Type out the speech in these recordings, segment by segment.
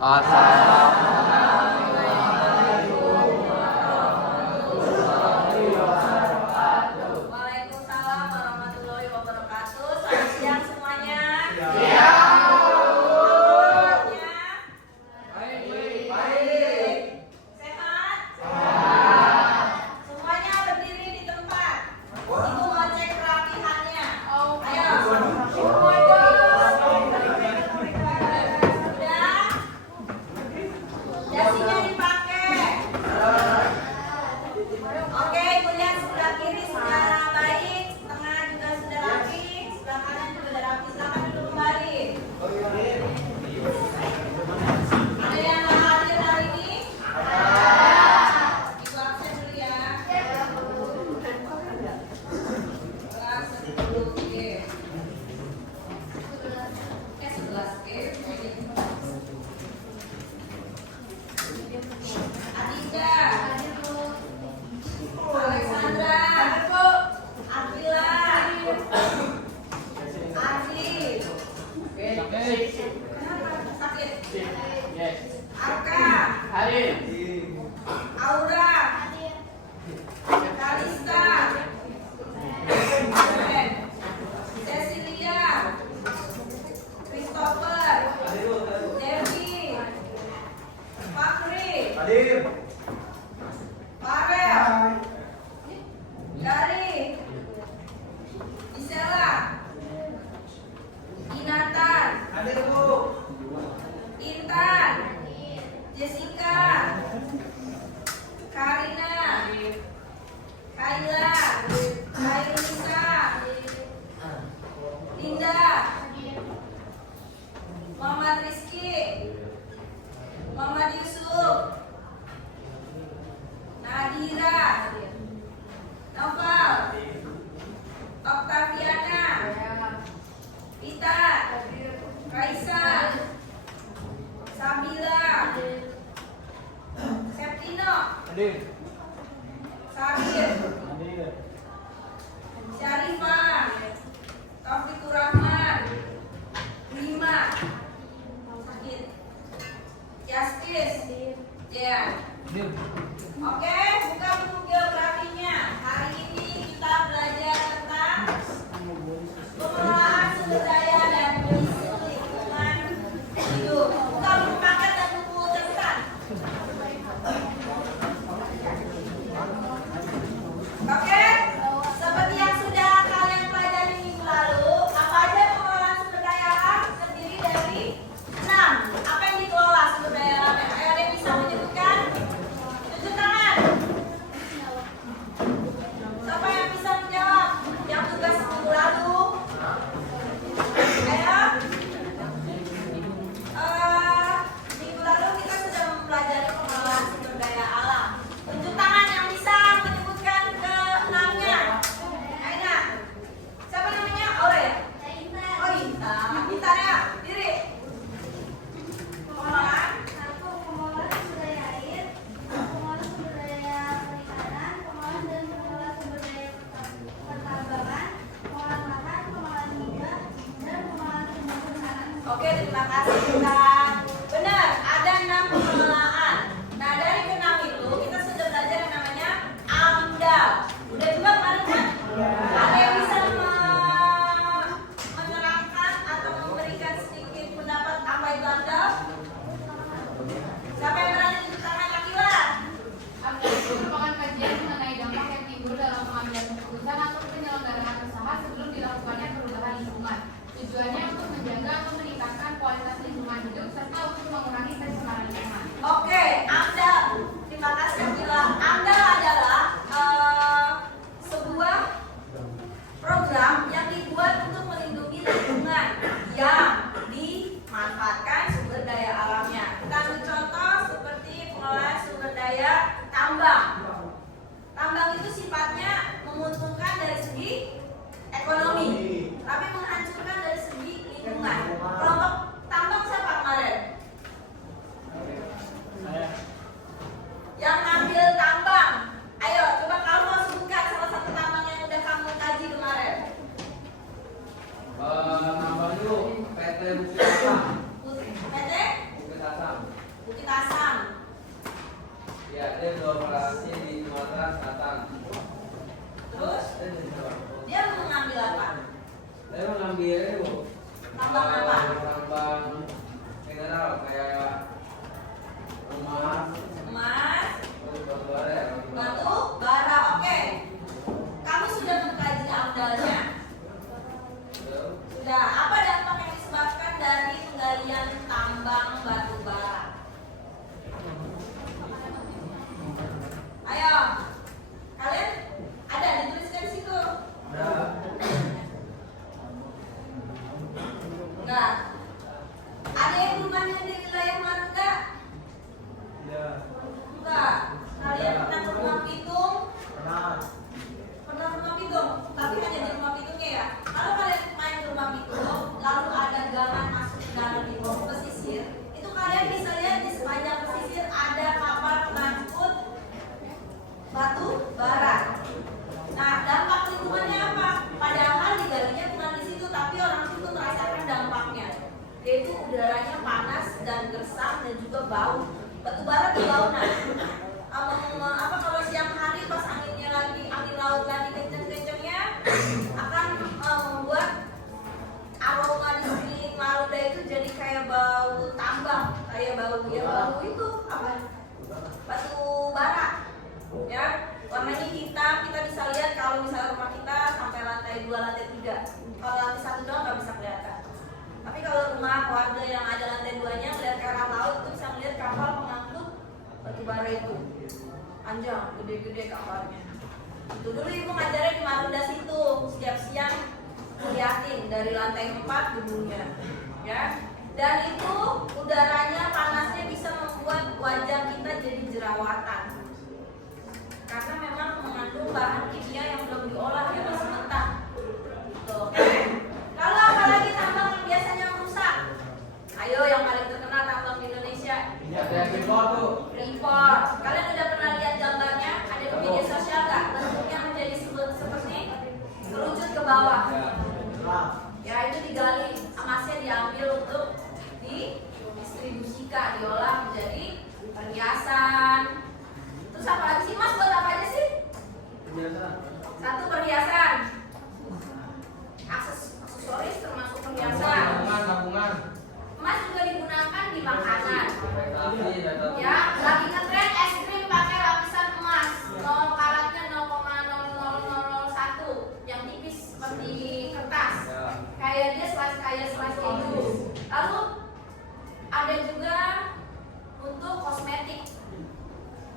Waalaikumsalam warahmatullahi wabarakatuh. Selamat siang semuanya. Sehat? Semuanya berdiri di tempat. Ibu mau cek kerapihannya. Ayo. Sudah? Dasinya dipakai. Oke, ibu lihat sebelah kiri sudah baik, tengah juga sudah rapi, sebelah kanan juga sudah rapi. Silakan duduk kembali. Ada yang nggak hadir hari ini? Ibu absen dulu ya. Absen dulu, oke. Oke, 11, oke. Adinda, Alexandra, Akila, Adi, kenapa sakit? Arka, Aura, Kalista, Cecilia, Christopher, Devi, Fakri, Farel, Dari, Isela, Inatan, Intan, Jessica, Karina, Kayla, Kairisa, Linda, Muhammad Rizky, Muhammad Yusuf, Nadira, Noval, Octaviana, Vita, Raisa, Sabila, Septino, Sabir, Syarifah, Taufikur Rahman, Bima, sakit, Justice, ya. Oke, buka buku geografinya. Hari ini kita belajar tentang pengelolaan sumber daya dan isu lingkungan hidup. Buka buku paket dan buku catatan. Oke, seperti yang sudah kalian pelajari minggu lalu, apa aja pengelolaan sumber daya alam terdiri dari 6. Apa yang dikelola sumber daya alamnya? Ayo, ada yang bisa menyebutkan? Tunjuk tangan. Siapa yang bisa menjawab? Yang tugas minggu lalu? Ayo. Minggu lalu kita sudah mempelajari pengelolaan sumber daya alam. Tunjuk tangan yang bisa menyebutkan ke-6-nya. Aina. Siapa namanya? Oh ya? Oh Intan. Intan ya? Diri. Pengelolaan. Pengelolaan sumber daya air, pengelolaan sumber daya perikanan, pengelolaan dan pengelolaan sumber daya pertambangan, pengelolaan lahan, pengelolaan limbah, dan pengelolaan sumber makanan. Oke, terima kasih Intan. Benar, ada 6 pengelolaan. Nah, dari ke-6 itu kita sudah belajar yang namanya AMDAL. Udah juga kemarin kan? Ada yang bisa menerangkan atau memberikan sedikit pendapat apa itu AMDAL? Siapa yang berani tunjuk tangan? Akila. AMDAL itu merupakan kajian mengenai dampak yang timbul dalam pengambilan keputusan atau penyelenggaraan usaha sebelum dilakukannya perubahan lingkungan. Tujuannya untuk menjaga atau meningkatkan kualitas lingkungan hidup dia itu Tambang apa? tambang mineral kayak emas, Emas, terus batu bara ya. batu bara. Oke. Kamu sudah mengkaji amdalnya? Sudah. Apa dampak yang disebabkan dari penggalian tambang batu bara? Ayo, kalian ada dituliskan di situ? Enggak. Ada yang rumahnya di wilayah Marunda? Enggak. Kalian pernah ke Rumah Pitung? Pernah ke Rumah Pitung? Tapi hanya di Rumah Pitungnya ya. Kalau kalian main ke Rumah Pitung, lalu ada gangan masuk ke dalam di bawah pesisir, itu kalian bisa lihat di sepanjang pesisir ada kapal pengangkut batu bara. Nah, dampak lingkungannya apa? Padahal digalinya bukan di situ, tapi orang situ merasakan dampaknya, yaitu udaranya panas dan gersang dan juga bau. Batu bara tuh bau. Nah, apa kalau siang hari pas anginnya lagi, angin laut lagi kenceng-kencengnya, akan membuat aroma di sini Marunda itu jadi kayak bau tambang, kayak bau bau itu apa? Batu bara. Ya, warnanya hitam. Kita bisa lihat kalau misalnya rumah kita sampai lantai 2, lantai 3. Kalau lantai 1 doang nggak bisa kelihatan. Tapi kalau rumah warga yang ada lantai 2-nya melihat ke arah laut itu bisa melihat kapal pengangkut batu bara itu. Panjang, gede-gede kapalnya. Itu dulu ibu ngajarnya di Marunda situ, setiap siang liatin dari lantai 4 gedungnya. Ya. Dan itu udaranya panasnya bisa membuat wajah kita jadi jerawatan. Karena memang mengandung bahan kimia yang belum diolah, yang masih mentah. Tuh. Lalu apalagi tambang yang biasanya merusak? Ayo yang paling terkenal tambang di Indonesia. Freeport. Kalian udah pernah lihat gambarnya? Ada di media sosial nggak? Bentuknya menjadi seperti kerucut ke bawah. Ya itu digali, emasnya diambil untuk didistribusikan, diolah menjadi perhiasan. Terus apa lagi sih mas? Buat apa aja sih? Satu perhiasan. Aksesoris termasuk perhiasan. Tabungan. Emas juga digunakan di makanan. Ya, lagi ngetren es krim pakai lapisan emas 0 karatnya 0,0001 yang tipis seperti kertas. Kayak dia slice keju. Lalu ada juga untuk kosmetik.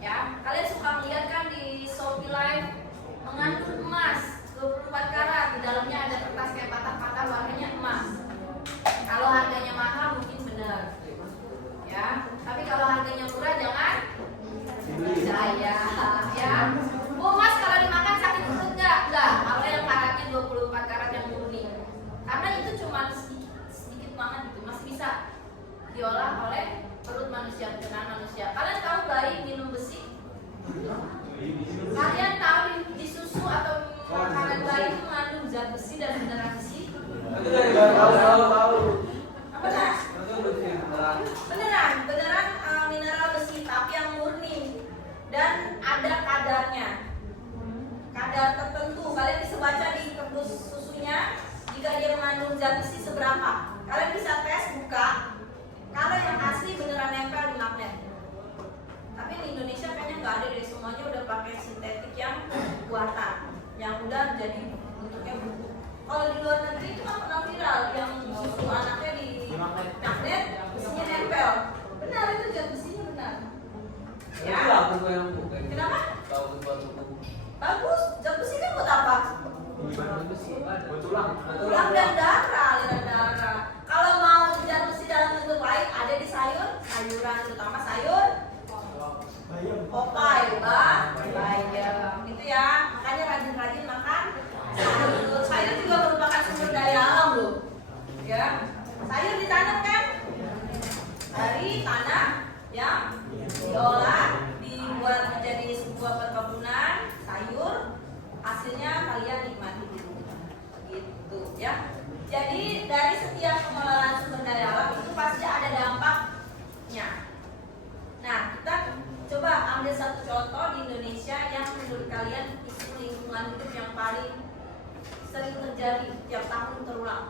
Ya, kalian suka melihat kan di Shopee Live mengandung emas 24 karat, di dalamnya ada kertas kayak patah-patah warnanya emas. Kalau harganya mahal mungkin benar. Ya, tapi kalau harganya murah jangan percaya. Ya. Bu mas kalau dimakan sakit perut nggak? Enggak. Kalau yang karatnya 24 karat yang murni. Karena itu cuma sedikit banget gitu, masih bisa diolah oleh perut manusia, pencernaan manusia. Kalian tahu bayi minum besi? Kalian tahu di susu atau makanan bayi itu mengandung zat besi dan mineral besi? Tahu. Apa nah? Beneran mineral besi tapi yang murni dan ada kadarnya. Kadar tertentu. Kalian bisa baca di kerdus susunya jika dia mengandung zat besi seberapa. Kalian bisa tes buka. Kalau yang asli beneran nempel di magnet. Tapi di Indonesia kayaknya nggak ada deh, semuanya udah pakai sintetik yang buatan, yang udah jadi bentuknya bubuk. Kalau di luar negeri itu kan pernah viral yang susu anaknya di magnet, besinya nempel. Benar itu zat besinya benar. Ya. Kenapa? Bagus. Zat besi kan buat apa? Tulang dan darah, aliran darah. Kalau mau zat besi dalam bentuk lain ada di sayuran, terutama sayur Popeye, bayam. Itu ya, makanya rajin-rajin makan sayur. Sayur juga merupakan sumber daya alam loh. Ya, sayur ditanam kan dari tanah yang diolah, dibuat menjadi sebuah perkebunan sayur. Hasilnya kalian nikmati dulu, gitu ya. Jadi dari setiap pengelolaan sumber daya alam itu pasti ada dampaknya. Nah, kita coba ambil satu contoh di Indonesia yang menurut kalian isu lingkungan hidup yang paling sering terjadi tiap tahun terulang.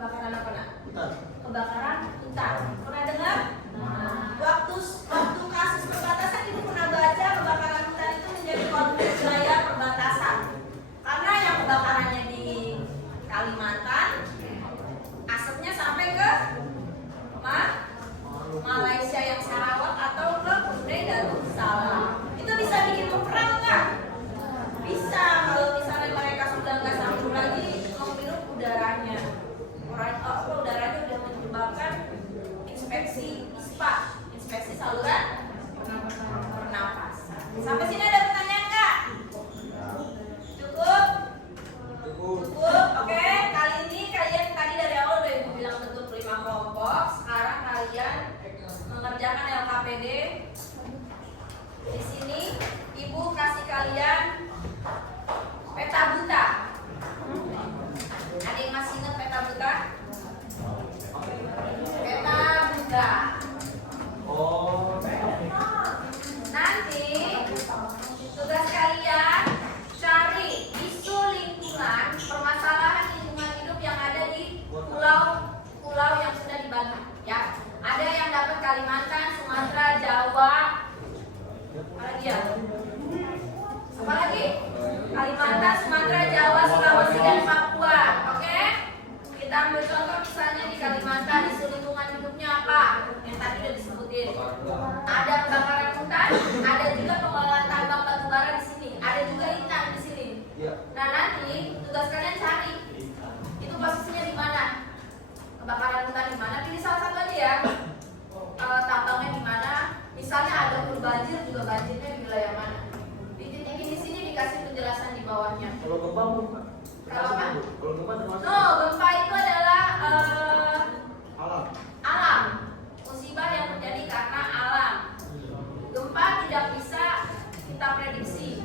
Kebakaran apa nak? Hutan. Kebakaran hutan. Pernah dengar? Waktu kasus perbatasan itu pernah baca kebakaran hutan itu menjadi konflik wilayah perbatasan. Karena yang kebakarannya di Kalimantan, asapnya sampai ke Malaysia yang Sarawak atau ke Brunei Darussalam. Itu bisa bikin perang nggak? Bisa, kalau misalnya mereka sudah nggak sanggup lagi menghirup udaranya. Udaranya udah menyebabkan inspeksi ISPA, inspeksi saluran pernapasan. Sampai sini ada pertanyaan nggak? Cukup? Cukup. Oke, kali ini kalian tadi dari awal udah ibu bilang bentuk 5 kelompok. Sekarang kalian mengerjakan LKPD. Di sini ibu kasih kalian peta buta. Ada yang masih ingat peta buta? Peta buta. Nanti tugas kalian cari isu lingkungan, permasalahan lingkungan hidup yang ada di pulau yang sudah dibantu. Ya, ada yang dapat Kalimantan, Sumatera, Jawa. Apalagi ya? Apalagi? Kalimantan, Sumatera, Jawa, Sulawesi, dan Papua. Oke? Kita ambil contoh misalnya di Kalimantan, isu lingkungan hidupnya apa? Yang tadi udah disebutin. Ada kebakaran hutan, ada juga pengelolaan tambang batubara di sini, ada juga intan di sini. Nah nanti tugas kalian cari itu posisinya di mana? Kebakaran hutan di mana? Pilih salah satu aja ya. Tambangnya di mana? Misalnya ada hulu banjir, juga banjirnya di wilayah mana? Dititikin di sini, dikasih penjelasan di bawahnya. Kalau gempa bukan? Kalau apa? Kalau gempa termasuk? No, gempa itu adalah Alam. alam, musibah yang terjadi karena alam. Gempa tidak bisa kita prediksi,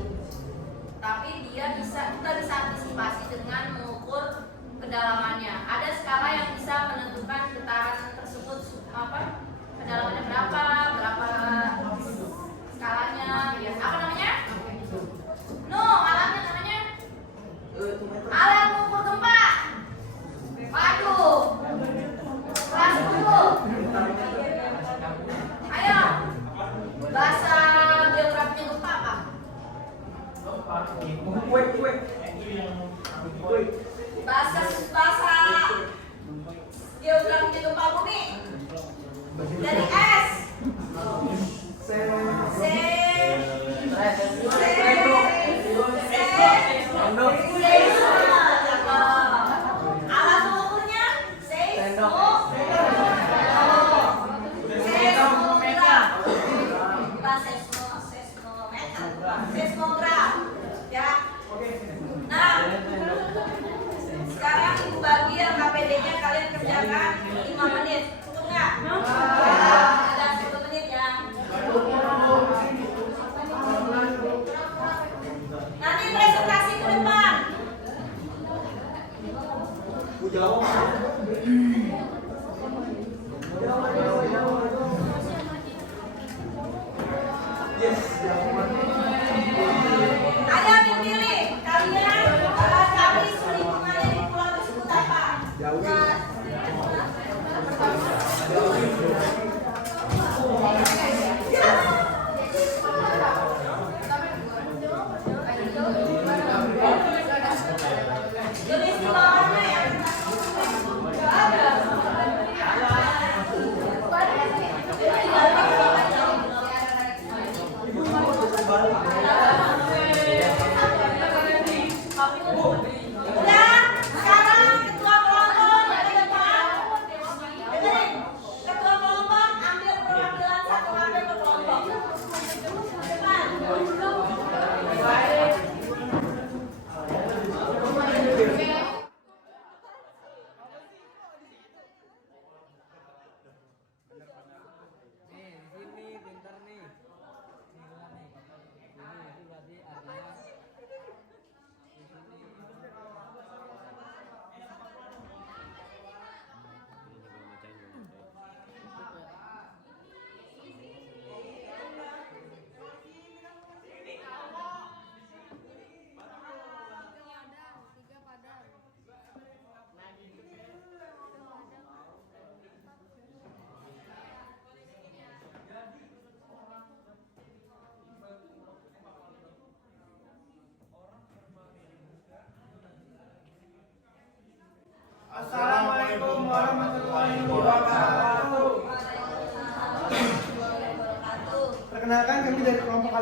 tapi kita bisa antisipasi dengan mengukur kedalamannya. Ada skala yang bisa menentukan getaran tersebut kedalamannya berapa skalanya. Apa namanya? No, alamnya namanya alat mengukur gempa. Waduh, kelas 10. Ayo, bahasa geografinya gempa apa? Bahasa geografinya gempa bumi. Dari S. Alat mengukurnya seismometer. Ya. Nah, sekarang ibu bagi LKPD-nya kalian kerjakan 5 menit. Cukup nggak? Ada 10 menit ya. Nanti presentasi ke depan. Ayo dipilih kalian cari isu lingkungannya di pulau tersebut apa? Tulis di bawahnya ya.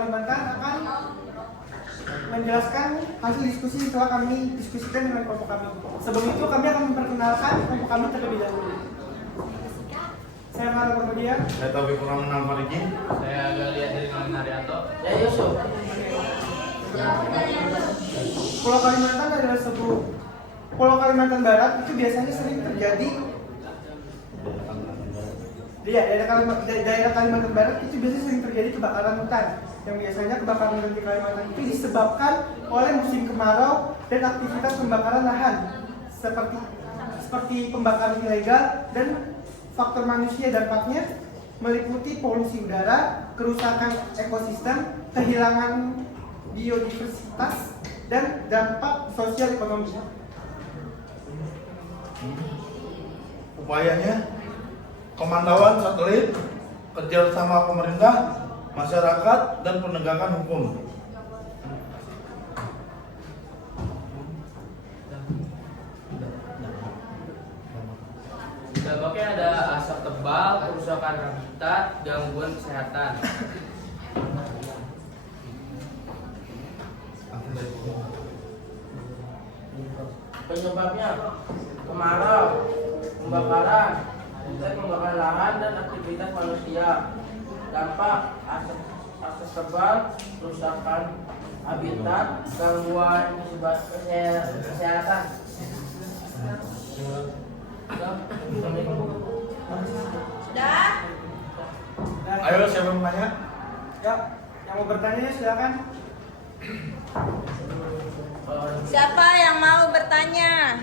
Kalimantan akan menjelaskan hasil diskusi yang telah kami diskusikan dengan kelompok kami. Sebelum itu kami akan memperkenalkan kelompok kami terlebih dahulu. Saya Mara Muhammadiyah. Saya Taufik Rahman Fariji. Saya Galia dari Malin Haryanto. Ya Yusuf. Pulau Kalimantan adalah sebuah Pulau Kalimantan Barat itu biasanya sering terjadi daerah Kalimantan Barat itu biasanya sering terjadi kebakaran hutan. Yang biasanya kebakaran hutan di Kalimantan itu disebabkan oleh musim kemarau dan aktivitas pembakaran lahan seperti pembakaran ilegal dan faktor manusia. Dampaknya meliputi polusi udara, kerusakan ekosistem, kehilangan biodiversitas, dan dampak sosial ekonomi. Upayanya pemantauan satelit, kerjasama pemerintah, masyarakat, dan penegakan hukum. Dampaknya ada asap tebal, kerusakan habitat, gangguan kesehatan. Penyebabnya kemarau, pembakaran, pembakaran lahan dan aktivitas manusia. Dampak asap tebal, kerusakan habitat, gangguan kesehatan. Sudah? Ayo siapa yang nanya? Ya, yang mau bertanya silakan. Siapa yang mau bertanya?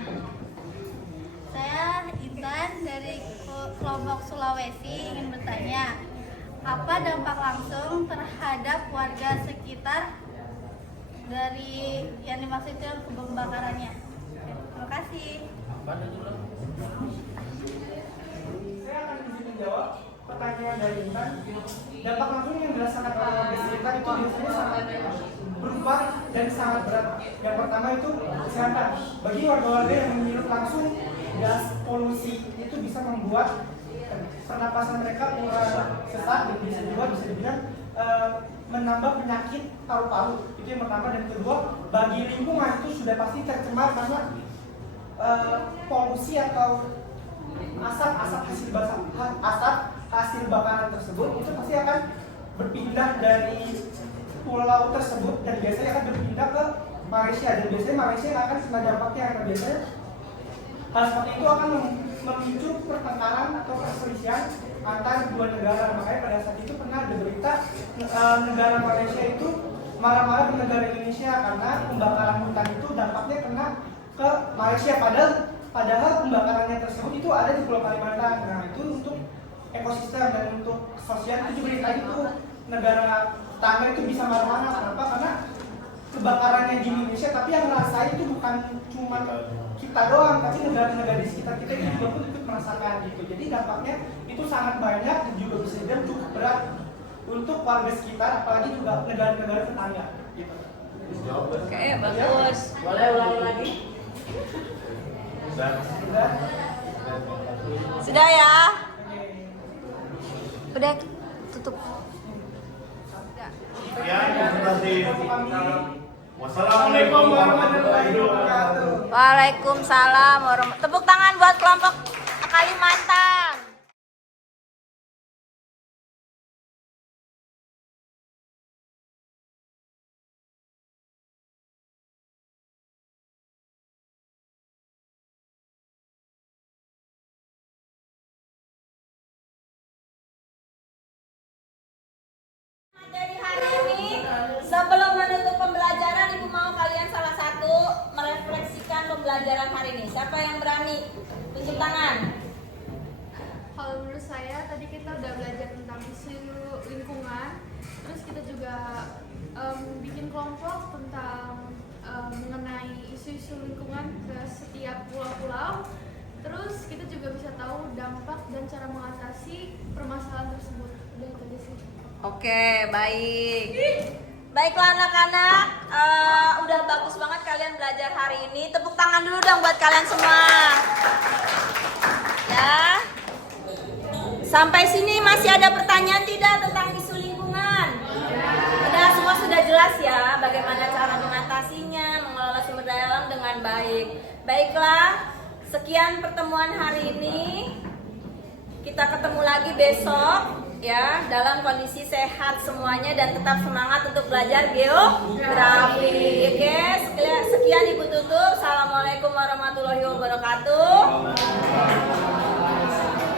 Saya Intan dari kelompok Sulawesi ingin bertanya, apa dampak langsung terhadap warga sekitar dari yang dimaksud itu pembakarannya? Terima kasih. Saya akan menjawab pertanyaan dari Intan. Dampak langsung yang dirasakan oleh warga sekitar itu biasanya sangat berupa dan sangat berat. Yang pertama itu kesehatan. Bagi warga-warga yang menghirup langsung gas polusi itu bisa membuat pernapasan mereka mulai sesak dan bisa dibilang menambah penyakit paru-paru. Itu yang pertama. Dan kedua, bagi lingkungan itu sudah pasti tercemar karena polusi atau asap hasil bakaran tersebut itu pasti akan berpindah dari pulau tersebut dan biasanya akan berpindah ke Malaysia, dan biasanya Malaysia akan kena dampaknya karena biasanya hal seperti itu akan memicu pertengkaran atau perselisihan antar dua negara. Makanya pada saat itu pernah ada berita negara Malaysia itu marah-marah ke negara Indonesia karena pembakaran hutan itu dampaknya kena ke Malaysia, padahal pembakarannya tersebut itu ada di Pulau Kalimantan. Nah, itu untuk ekosistem dan untuk sosial itu juga tadi tuh negara tetangga itu bisa marah-marah. Kenapa? Karena kebakarannya di Indonesia, tapi yang ngerasain itu bukan cuma kita doang, tapi negara-negara di sekitar kita ini juga pun ikut merasakan gitu. Jadi dampaknya itu sangat banyak dan juga bisa dibilang cukup berat untuk warga sekitar, apalagi juga negara-negara tetangga gitu. Oke, bagus. Boleh ulangi lagi? Sudah? Sudah ya? Udah tutup. Ya, terima kasih. Wassalamualaikum warahmatullahi wabarakatuh. Waalaikumsalam warahmatullahi. Tepuk tangan buat kelompok Kalimantan. Dari hari ini, sebelum menutup pembelajaran, Ibu mau kalian salah satu merefleksikan pembelajaran hari ini. Siapa yang berani? Tunjuk tangan. Kalau menurut saya tadi kita udah belajar tentang isu lingkungan, terus kita juga bikin kelompok tentang mengenai isu-isu lingkungan ke setiap pulau-pulau. Terus kita juga bisa tahu dampak dan cara mengatasi permasalahan tersebut. Udah itu aja sih. Oke, baik. Baiklah anak-anak, udah bagus banget kalian belajar hari ini. Tepuk tangan dulu dong buat kalian semua. Ya. Sampai sini masih ada pertanyaan tidak tentang isu lingkungan? Udah jelas ya bagaimana cara mengatasinya, mengelola sumber daya alam dengan baik. Baiklah, sekian pertemuan hari ini. Kita ketemu lagi besok ya dalam kondisi sehat semuanya dan tetap semangat untuk belajar geografi. Oke, sekian Ibu tutup. Assalamualaikum warahmatullahi wabarakatuh.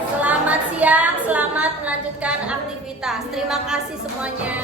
Selamat siang, selamat melanjutkan aktivitas. Terima kasih semuanya.